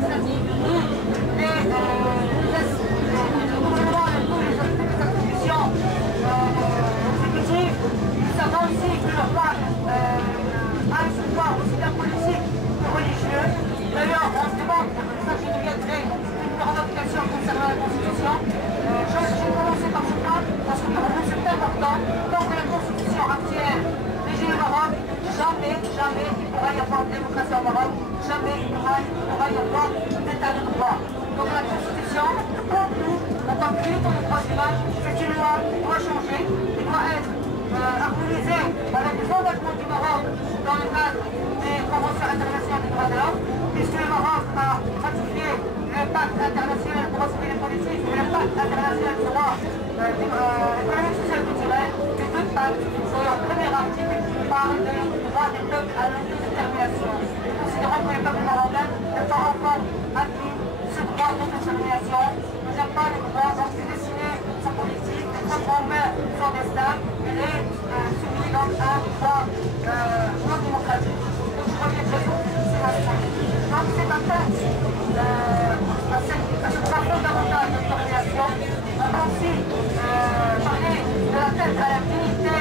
législative et le gouvernement et tous les institutions exécutives, nous savons aussi que le roi a un pouvoir aussi bien politique que religieux. D'ailleurs, on se demande, ça je deviendrai une revendication concernant la Constitution. J'ai commencé par ce point parce que pour nous c'est important. Tant que la Constitution actuelle régit le Maroc, jamais il pourra y avoir de démocratie au Maroc, jamais il pourra y avoir d'état de droit. Donc la Constitution, pour nous, en tant que lutte des droits humains, c'est une loi qui doit changer, qui doit être harmonisée avec les engagements du Maroc dans le cadre des conventions internationales des droits de l'homme, puisque le Maroc a ratifié le pacte international des droits civils et politiques et le pacte international des droits économiques, sociaux et culturels. Les deux pactes, dans leur premier article, parlent du droit des peuples à l'autodétermination. Considérant que les peuples marocains n'ont pas encore acquis ce droit d'autodétermination, nous n'avons pas le droit de dessiner sa politique, de prendre en main son destin, il est soumis donc à un droit non démocratique. Donc je reviendrai sur ces aspects. Donc c'est un texte à ce droit fondamental d'autodétermination. On peut aussi parler de la tête à la dignité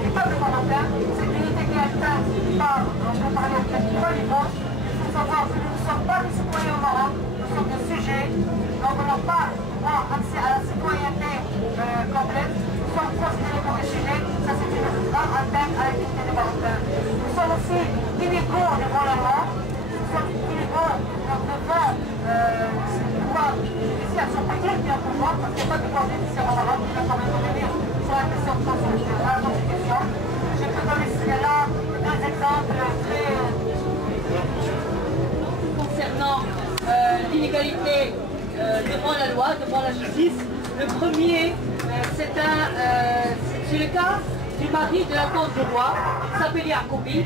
du peuple marocain, cette dignité qui est atteinte par, on peut parler de trois niveaux. Il faut savoir que nous ne sommes pas des citoyens au Maroc, nous sommes des sujets, donc on n'a pas accès à la citoyenneté complète. Nous sommes considérés comme des sujets, ça c'est une grave atteinte à la dignité des Marocains. Nous sommes aussi inégaux devant la loi, nous sommes inégaux devant le pouvoir judiciaire, son petit qui est en pouvoir, parce qu'il n'y a pas de pouvoir judiciaire au Maroc, il va quand même revenir sur la question de la Constitution. Je peux donner là deux exemples très concernant l'inégalité devant la loi, devant la justice. Le premier, c'est le cas du mari de la tante du roi, il s'appelle Yacoubi.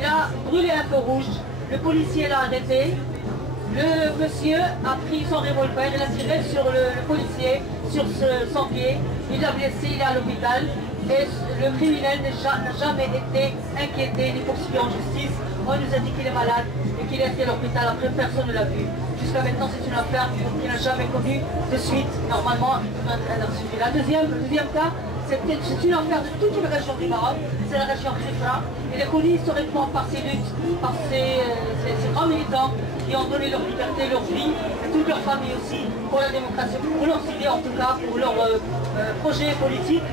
Il a brûlé un feu rouge, le policier l'a arrêté, le monsieur a pris son revolver, il a tiré sur le policier, sur son pied, il l'a blessé, il est à l'hôpital. Et le criminel n'a jamais été inquiété ni poursuivi en justice. On nous a dit qu'il est malade et qu'il est resté à l'hôpital. Après, personne ne l'a vu. Jusqu'à maintenant, c'est une affaire qu'il n'a jamais connue de suite. Normalement, elle a suivi. Le deuxième cas, c'est une affaire de toute une région du Maroc. C'est la région Khifra. Il est connu historiquement par ses luttes, par ces grands militants qui ont donné leur liberté, leur vie, et toute leur famille aussi, pour la démocratie, pour leurs idées en tout cas, pour leur projet politique.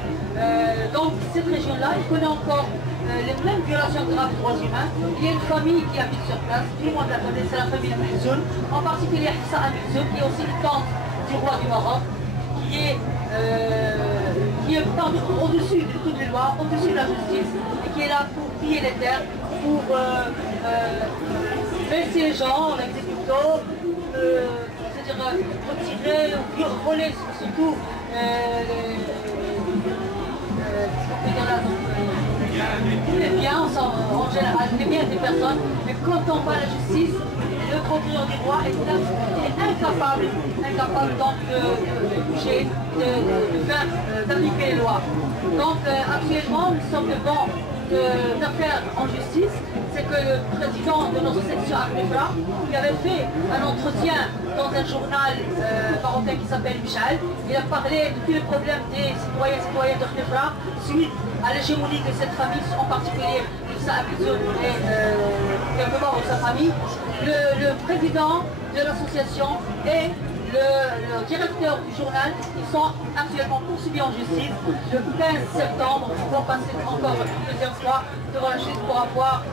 Donc cette région-là, il connaît encore les mêmes violations graves des droits humains. Il y a une famille qui habite sur place, tout le monde la connaît, c'est la famille Milzoun, en particulier Hissa Milzoun, qui est aussi une tante du roi du Maroc, qui est au-dessus de toutes les lois, au-dessus de la justice, et qui est là pour piller les terres, pour baisser les gens, l'exécuto, c'est-à-dire retirer, voler surtout les biens en général, les biens des personnes, mais quand on voit la justice, le procureur du roi est incapable donc de toucher, d'appliquer les lois. Donc actuellement, nous sommes devant d'affaires en justice. C'est que le président de notre section Khifra, qui avait fait un entretien dans un journal marocain qui s'appelle Michal, il a parlé de tous les problèmes des citoyens et citoyennes de Khifra suite à l'hégémonie de cette famille, en particulier Issa Milzoun et quelques membres de sa famille. Le président de l'association et le directeur du journal, ils sont actuellement poursuivis en justice. Le 15 septembre, ils vont passer encore une deuxième fois devant la justice pour avoir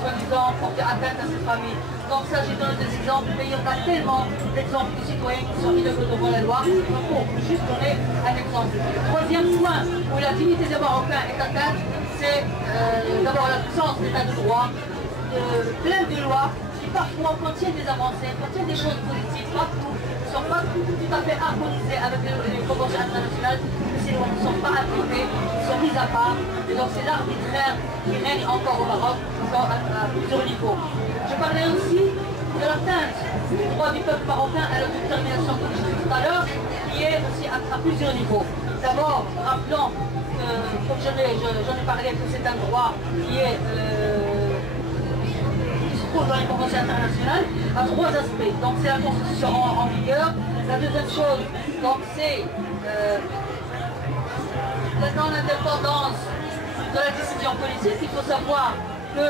soi-disant porté atteinte à cette famille. Donc ça, j'ai donné des exemples, mais il y en a tellement d'exemples de citoyens qui sont illégaux devant la loi. Donc pour juste donner un exemple. Troisième point où la dignité des Marocains est atteinte, c'est d'abord l'absence d'état de droit, plein de lois qui parfois contiennent des avancées, contiennent des choses positives, pas tout, ne sont pas tout à fait harmonisées avec les conventions internationales, mais ces lois ne sont pas appliquées, sont mises à part, et donc c'est l'arbitraire qui règne encore au Maroc à plusieurs niveaux. Je parlais aussi de l'atteinte du droit du peuple marocain à l'autodétermination, comme je disais tout à l'heure, qui est aussi à plusieurs niveaux. D'abord, rappelons, comme j'en ai parlé, que c'est un droit qui est repose dans les conventions internationales, a trois aspects. Donc c'est la constitution en vigueur. La deuxième chose, donc c'est la non-indépendance de la décision politique. Il faut savoir que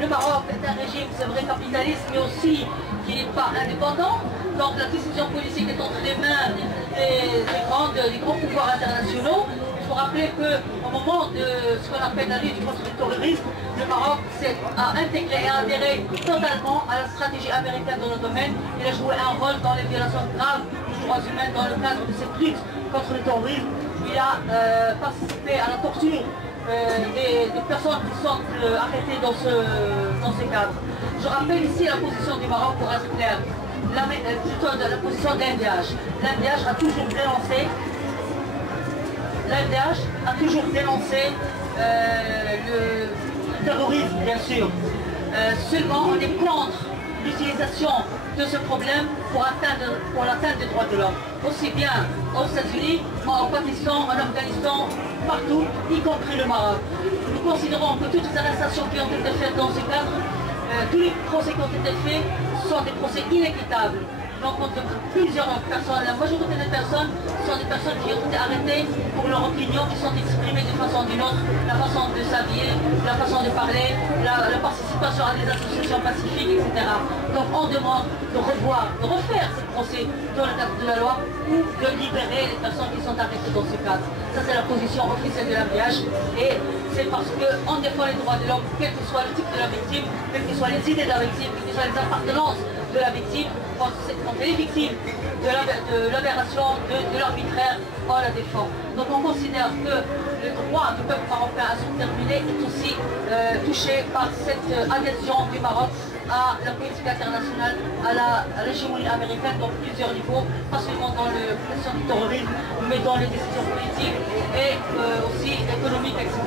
le Maroc est un régime, c'est vrai, capitaliste, mais aussi qui n'est pas indépendant. Donc la décision politique est entre les mains des grands pouvoirs internationaux. Il faut rappeler qu'au moment de ce qu'on appelle la lutte contre le terrorisme, le Maroc a intégré et adhéré totalement à la stratégie américaine dans le domaine. Il a joué un rôle dans les violations graves des droits humains dans le cadre de cette lutte contre le terrorisme. Il a participé à la torture des personnes qui sont arrêtées dans ces cadres. Je rappelle ici la position du Maroc pour être clair, plutôt de la position de l'NDH. L'NDH a toujours dénoncé le terrorisme, bien sûr. Seulement, on est contre l'utilisation de ce problème pour l'atteinte des droits de l'homme. Aussi bien aux États-Unis, au Pakistan, en Afghanistan, partout, y compris le Maroc. Nous considérons que toutes les arrestations qui ont été faites dans ce cadre, tous les procès qui ont été faits sont des procès inéquitables. Donc contre plusieurs personnes, la majorité des personnes sont des personnes qui ont été arrêtées pour leur opinion, qui sont exprimées d'une façon ou d'une autre, la façon de s'habiller, la façon de parler, la participation à des associations pacifiques, etc. Donc on demande de refaire ces procès dans le cadre de la loi ou de libérer les personnes qui sont arrêtées dans ce cadre. Ça c'est la position officielle de l'ABH et c'est parce qu'on défend les droits de l'homme, quel que soit le type de la victime, quelles que soient les idées de la victime, quelles que soient les appartenances de la victime, quand elle est victime de l'aberration, de l'arbitraire, on la défend. Donc on considère que le droit du peuple marocain à s'autodeterminer est aussi touché par cette adhésion du Maroc à la politique internationale, à l'hégémonie américaine dans plusieurs niveaux, pas seulement dans la question du terrorisme, mais dans les décisions politiques et aussi économiques, etc.